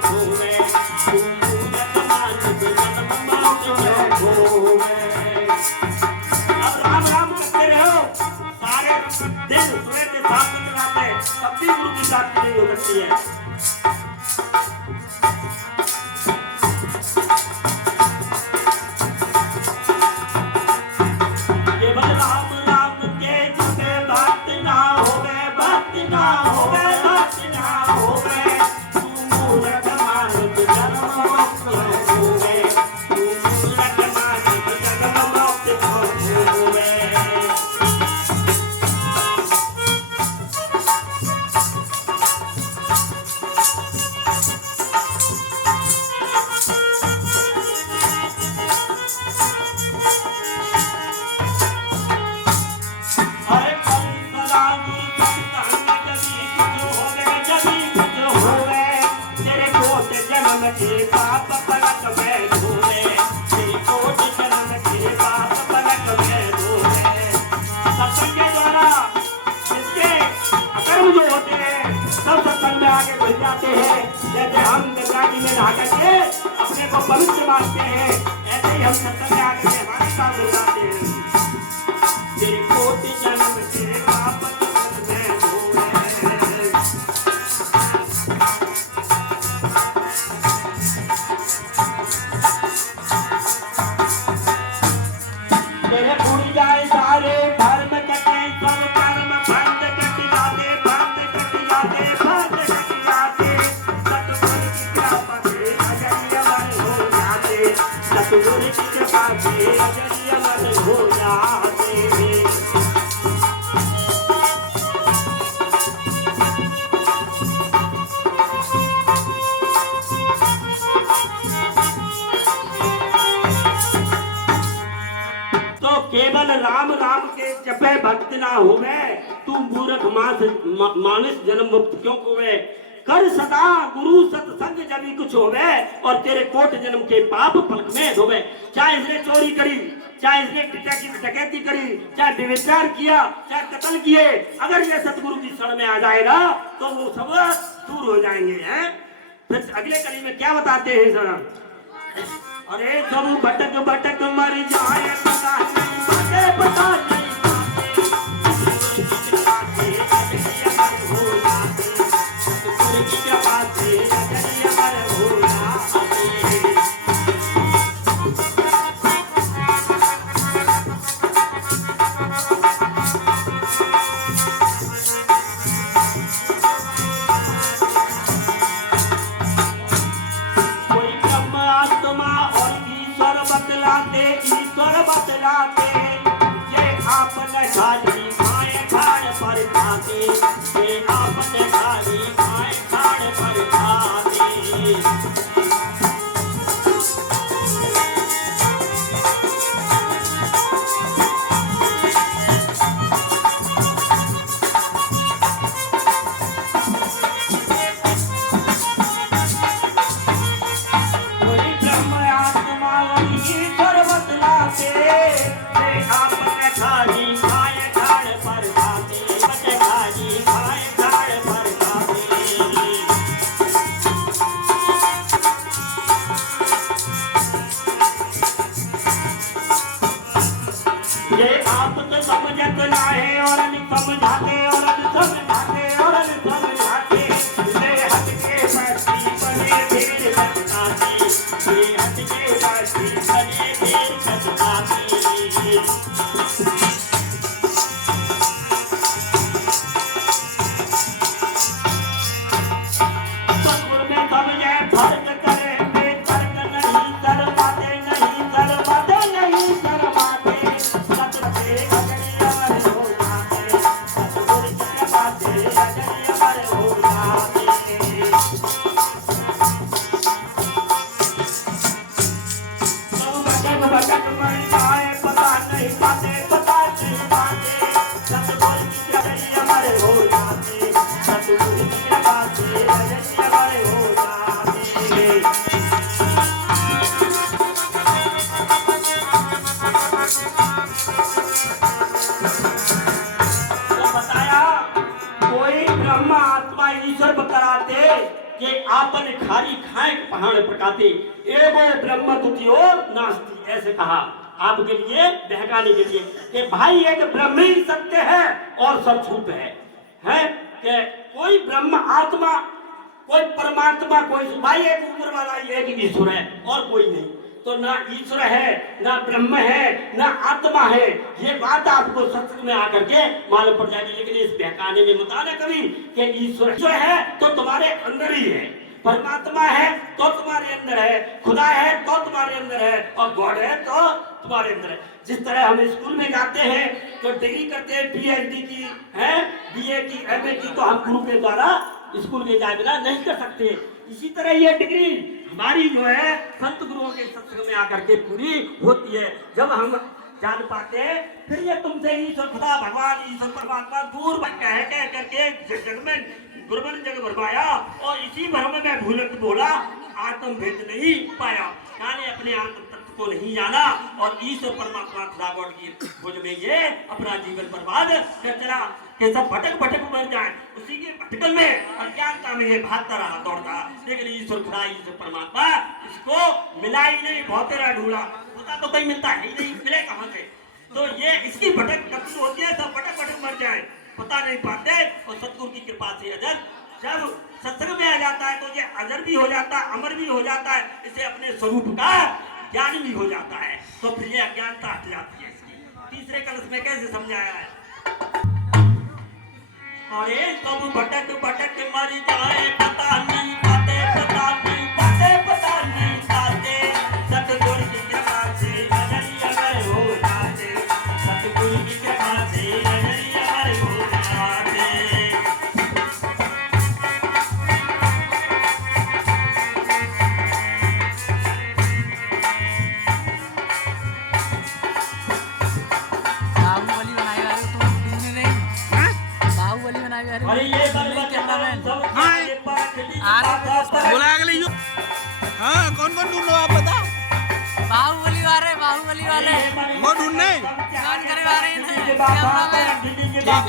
घूमे तू मूरख मानुष जन्म मौत में घूमे। अब राम राम करते रहो सारे दिन, सुबह से शाम तक कराते, तब भी गुरु की प्राप्ति नहीं हो सकती है। केवल राम राम के जपे भक्त ना होवे, भक्त ना होवे, भक्त ना होवे तू मूरख मानुष जन्म मौत में घूमे तू मूरख मानुष जन्म मौत में घूमे। अरे कभी सदा गुरु संत जभी कुछ होवे तेरे कोट जन्म के पाप पलक में धोवे, तेरे कोट जन्म के पाप पलक में धोवे। सत्संग के द्वारा इसके अकर्म जो होते हैं सब सत्संग में आगे बढ़ जाते हैं। जैसे हम गंगा जी में नहा करके अपने को पवित्र मानते हैं, ऐसे ही हम सत्संग में आगे हमारे साथ मिल जाते हैं। तेरे कोट जन्म के पाप पलक में धोवे। तेरे भूल जाए सारे धर्म कटे सब कर्म बंद कट जाते, बंद कट जाते, बंद कट जाते। सतगुरु की कृपा से अजय अमर हो जाते, सतगुरु की कृपा से अजय अमर हो जाते। तो केवल राम राम के जपे भक्त ना होवे तू मूर्ख मानुष जन्म मुक्त क्यों होवे। कर सदा गुरु सत्संग जभी कुछ होवे और तेरे कोट जन्म के पाप पलक में धोवे। चाहे इसने चोरी करी, चाहे इसने डकैती करी, चाहे व्यभिचार किया, चाहे कत्ल किए, अगर ये सतगुरु की शरण में आ जाएगा तो वो सब दूर हो जाएंगे हैं। फिर अगले कड़ी में क्या बताते हैं जरा। अरे सब भटक भटक मर जाए पता नहीं बातें पता नहीं सतगुरु की कृपा से अजय अमर हो जाते। कोई ब्रह्म आत्मा और ईश्वर बतलाते, ईश्वर बतलाते ये आपने खाली खाए खाड़ पर खाते, ये आपने खाली खाए खाड़ पर खाते। कोई ब्रह्म आत्मा और ईश्वर बतलाते ये आपने खाली खाए खाड़ पर खाते, आपने खाली खाए खाड़ पर खाते। ये आप तो समझत ना है और नहीं समझाते और नहीं समझाते और नहीं समझाते। ये हटके बैठी बने फिर सचनाती, ये हटके बैठी बने फिर सचनाती। सतगुरु में समझे फर्क करे बेफर्क नहीं शर्माते, नहीं शर्माते, नहीं शर्माते। सतगुरु से अजय अमर हो जाते, सतगुरु की कृपा से अजय अमर हो जाते। सब भटक भटक मर जाए पता नहीं पाते, पता नहीं पाते। सतगुरु की कृपा से अमर हो जाते, सतगुरु की कृपा से अजय अमर हो जाते। तो बताया कोई ब्रह्म आत्मा ईश्वर कराते कि आपन खारी खाए पहाड़ प्रकाते एगो ब्रह्म द्वितीयो नास्ति, ऐसे कहा आपके लिए बहकाने के लिए कि भाई एक ब्रह्म ही सत्य है और सब झूठ है कि कोई ब्रह्म आत्मा, कोई परमात्मा, कोई भाई एक ऊपर वाला एक ईश्वर है और कोई नहीं। तो ना ईश्वर है, ना ब्रह्म है, ना आत्मा है, ये बात आपको सत्य में आकर के मालूम पड़ जाएगी। लेकिन इस बहकाने में मत आना कभी कि ईश्वर है तो तुम्हारे अंदर ही है, परमात्मा है तो तुम्हारे अंदर है, खुदा है तो तुम्हारे अंदर है, और गॉड है तो तुम्हारे अंदर है। जिस तरह हम स्कूल में जाते हैं तो डिग्री करते हैं, PhD की है, BA की, MA की, तो हम गुरु के द्वारा स्कूल में जाए बिना नहीं कर सकते। इसी तरह ये डिग्री हमारी जो है संत गुरुओं के सत्संग में आकर के पूरी होती है। जब हम जान पाते हैं फिर ये तुमसे ईश्वर खुदा भगवान ईश्वर परमात्मा दूर कह करके जग में गुरुवन जग भरमाया, और इसी भ्रम में भूलत बोला आत्म भेद नहीं पाया। यानी अपने आत्म तत्व को नहीं जाना और ईश्वर परमात्मा खुदा गॉड की खोज में ये अपना जीवन बर्बाद कर चला कि सब भटक मर जाए। उसी के भटकल में अज्ञानता में ये भागता रहा, दौड़ता, लेकिन ईश्वर खुदा ईश्वर परमात्मा इसको मिला ही नहीं, बहुत तेरा ढूंढा, होता तो कहीं मिलता ही नहीं, मिले कहाँ से। तो ये इसकी भटक कब होती है, सब भटक मर जाए, पता नहीं पाते। और सतगुरु की कृपा से अजर जब सत्संग में आ जाता है तो ये अजर भी हो जाता है, अमर भी हो जाता है, इसे अपने स्वरूप का ज्ञान भी हो जाता है। तो फिर ये अज्ञानता हट जाती है इसकी। तीसरे कलश में कैसे समझाया है, अरे सब भटक मर जाए, पता नहीं पाते, पता नहीं पाते, पता नहीं पाते, सतगुरु की कृपा से नजरिया अगर हो जाते, सतगुरु की कृपा से नजरिया अगर हो जाते। अरे ये बोला अगले यू। हाँ कौन कौन ढूंढ लो आप बता। बाहुबली वाले वो ढूंढने कौन करे वाले हैं ठीक है।